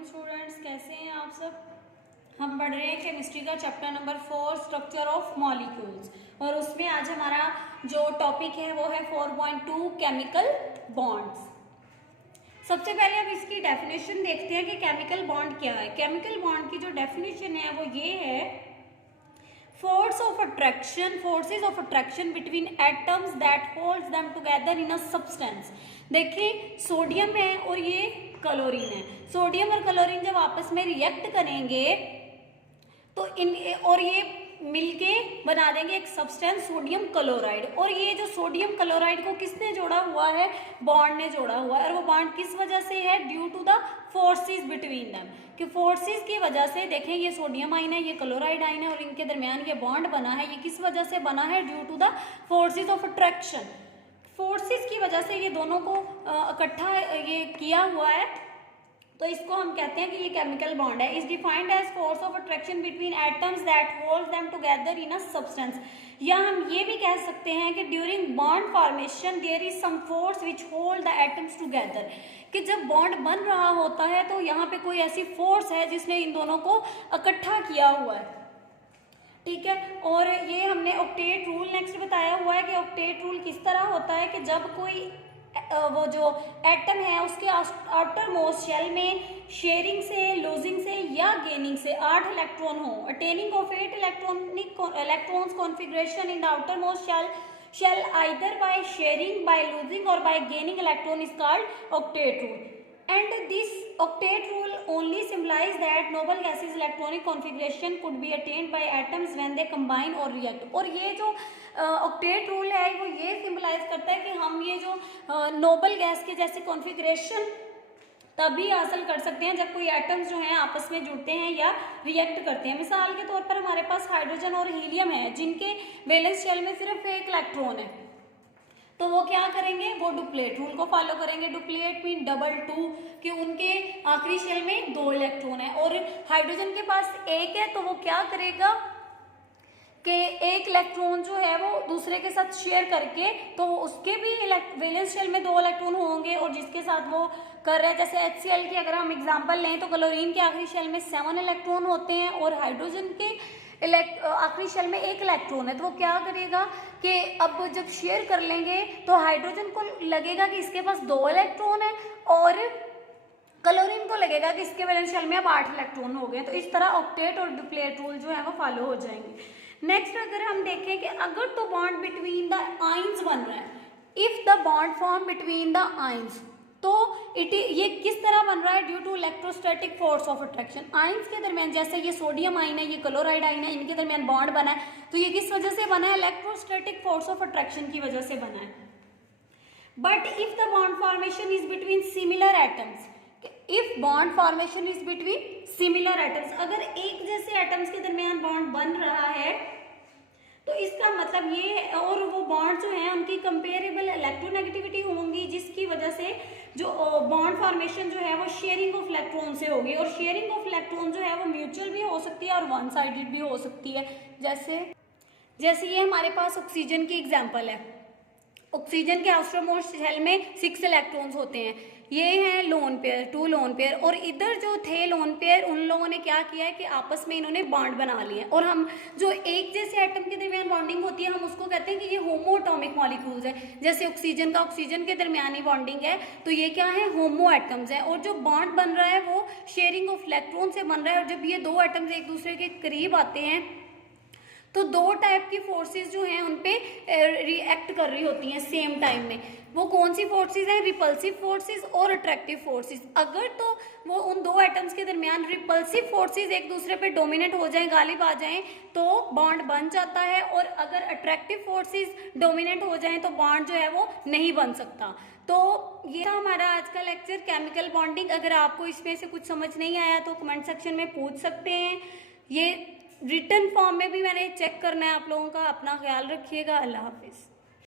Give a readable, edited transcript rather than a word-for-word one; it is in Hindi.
मॉर्निंग स्टूडेंट्स, कैसे हैं आप सब। हम पढ़ रहे हैं केमिस्ट्री का chapter number 4 structure of molecules और उसमें आज हमारा जो टॉपिक है वो है 4.2 केमिकल बॉन्ड्स। सबसे पहले हम इसकी डेफिनेशन देखते हैं कि केमिकल बॉन्ड क्या है। केमिकल बॉन्ड की जो डेफिनेशन है वो ये है, forces of attraction between atoms that holds them together in a substance। देखिए सोडियम है और ये क्लोरीन है। सोडियम और क्लोरीन जब आपस में रिएक्ट करेंगे तो और ये मिलके बना देंगे एक सब्सटेंस सोडियम क्लोराइड। और ये जो सोडियम क्लोराइड को किसने जोड़ा हुआ है, बॉन्ड ने जोड़ा हुआ है। और वो बॉन्ड किस वजह से है, due to the forces between them, कि फोर्सेस की वजह से। देखें ये सोडियम आयन है, ये क्लोराइड आयन है और इनके दरमियान ये बॉन्ड बना है। ये किस वजह से बना है, due to the forces of attraction. Forces की वजह से ये दोनों को इकट्ठा ये किया हुआ है, तो इसको हम कहते हैं कि ये केमिकल बॉन्ड है। Is defined as force of attraction between atoms that hold them together in a substance. या हम ये भी कह सकते हैं कि during bond formation there is some force which hold the atoms together, कि जब बॉन्ड बन रहा होता है तो यहाँ पे कोई ऐसी फोर्स है जिसने इन दोनों को इकट्ठा किया हुआ है। ठीक है, और ये हमने ऑक्टेट रूल नेक्स्ट बताया हुआ है कि ऑक्टेट रूल किस तरह होता है कि जब कोई वो जो एटम है उसके आउटर मोस्ट शेल में शेयरिंग से, लूजिंग से या गेनिंग से 8 इलेक्ट्रॉन हो, attaining of 8 electrons configuration in the outermost shell either by sharing, by losing or by gaining electron is called octet rule. And this octet rule only symbolize that noble gases electronic configuration could be attained by atoms when they combine or react। और ये जो ऑक्टेट रूल है वो ये सिंबलाइज करता है कि हम ये जो नोबल गैस के जैसे कॉन्फ़िगरेशन तभी हासिल कर सकते हैं जब कोई एटम्स जो हैं आपस में जुड़ते हैं या रिएक्ट करते हैं। मिसाल के तौर पर हमारे पास हाइड्रोजन और हीलियम है जिनके वैलेंस शेल में सिर्फ 1 इलेक्ट्रॉन है, तो वो क्या करेंगे, वो डुप्लेट रूल को फॉलो करेंगे। डुप्लेट मीन डबल टू, कि उनके आखिरी शेल में 2 इलेक्ट्रॉन है और हाइड्रोजन के पास 1 है, तो वो क्या करेगा कि 1 इलेक्ट्रॉन जो है वो दूसरे के साथ शेयर करके, तो उसके भी वैलेंस शेल में 2 इलेक्ट्रॉन होंगे और जिसके साथ वो कर रहे हैं, जैसे HCl की अगर हम एग्जांपल लें तो क्लोरीन के आखिरी शेल में 7 इलेक्ट्रॉन होते हैं और हाइड्रोजन के आखिरी शेल में 1 इलेक्ट्रॉन है। तो वो क्या करेगा कि अब जब शेयर कर लेंगे तो हाइड्रोजन को लगेगा कि इसके पास 2 इलेक्ट्रॉन है और क्लोरीन को लगेगा कि इसके वैलेंस शेल में अब 8 इलेक्ट्रॉन हो गए। तो इस तरह ऑक्टेट और डुप्लेट रूल जो है वो फॉलो हो जाएंगे। नेक्स्ट अगर हम देखें कि अगर तो बॉन्ड बिटवीन द आयंस बन रहा है, if the bond form between the ions, तो ये किस तरह बन रहा है, due to electrostatic force of attraction. Ions के दरमियान, जैसे ये सोडियम आयन है, ये क्लोराइड आयन है, इनके दरमियान बॉन्ड बना है, तो ये किस वजह से बना है, इलेक्ट्रोस्टैटिक फोर्स ऑफ अट्रैक्शन की वजह से बना है। But if the bond formation is between similar atoms, if bond formation is between similar atoms, अगर एक जैसे एटम्स के दरमियान बॉन्ड बन रहा है तो इसका मतलब ये है, और वो बॉन्ड जो है उनकी कंपेरेबल इलेक्ट्रोनेगेटिविटी होंगी, जिसकी वजह से जो बॉन्ड फॉर्मेशन जो है वो शेयरिंग ऑफ इलेक्ट्रॉन से होगी। और शेयरिंग ऑफ इलेक्ट्रॉन जो है वो म्यूचुअल भी हो सकती है और वन साइडेड भी हो सकती है। जैसे ये हमारे पास ऑक्सीजन की एग्जांपल है। ऑक्सीजन के आउटरमोस्ट शेल में 6 इलेक्ट्रॉन्स होते हैं, ये हैं लोन पेयर, 2 लोन पेयर, और इधर जो थे लोन पेयर उन लोगों ने क्या किया है कि आपस में इन्होंने बॉन्ड बना लिया। और हम जो एक जैसे एटम के दरमियान बॉन्डिंग होती है हम उसको कहते हैं कि ये होमो एटॉमिक मॉलिक्यूल्स है। जैसे ऑक्सीजन का ऑक्सीजन के दरमियानी बॉन्डिंग है, तो ये क्या है, होमो एटम्स है। और जो बॉन्ड बन रहा है वो शेयरिंग ऑफ इलेक्ट्रॉन से बन रहा है। और जब ये 2 एटम्स एक दूसरे के करीब आते हैं तो 2 टाइप की फोर्सेस जो हैं उन पे रिएक्ट कर रही होती हैं सेम टाइम में। वो कौन सी फोर्सेस हैं, रिपल्सिव फोर्सेस और अट्रैक्टिव फोर्सेस। अगर तो वो उन 2 एटम्स के दरमियान रिपल्सिव फोर्सेस एक दूसरे पे डोमिनेट हो जाएं, गालिब आ जाएं, तो बॉन्ड बन जाता है। और अगर अट्रैक्टिव फोर्सेस डोमिनेट हो जाएं तो बॉन्ड जो है वो नहीं बन सकता। तो ये था हमारा आज का लेक्चर, केमिकल बॉन्डिंग। अगर आपको इसमें से कुछ समझ नहीं आया तो कमेंट सेक्शन में पूछ सकते हैं। ये रिटन फॉर्म में भी मैंने चेक करना है आप लोगों का। अपना ख्याल रखिएगा। अल्लाह हाफिज़।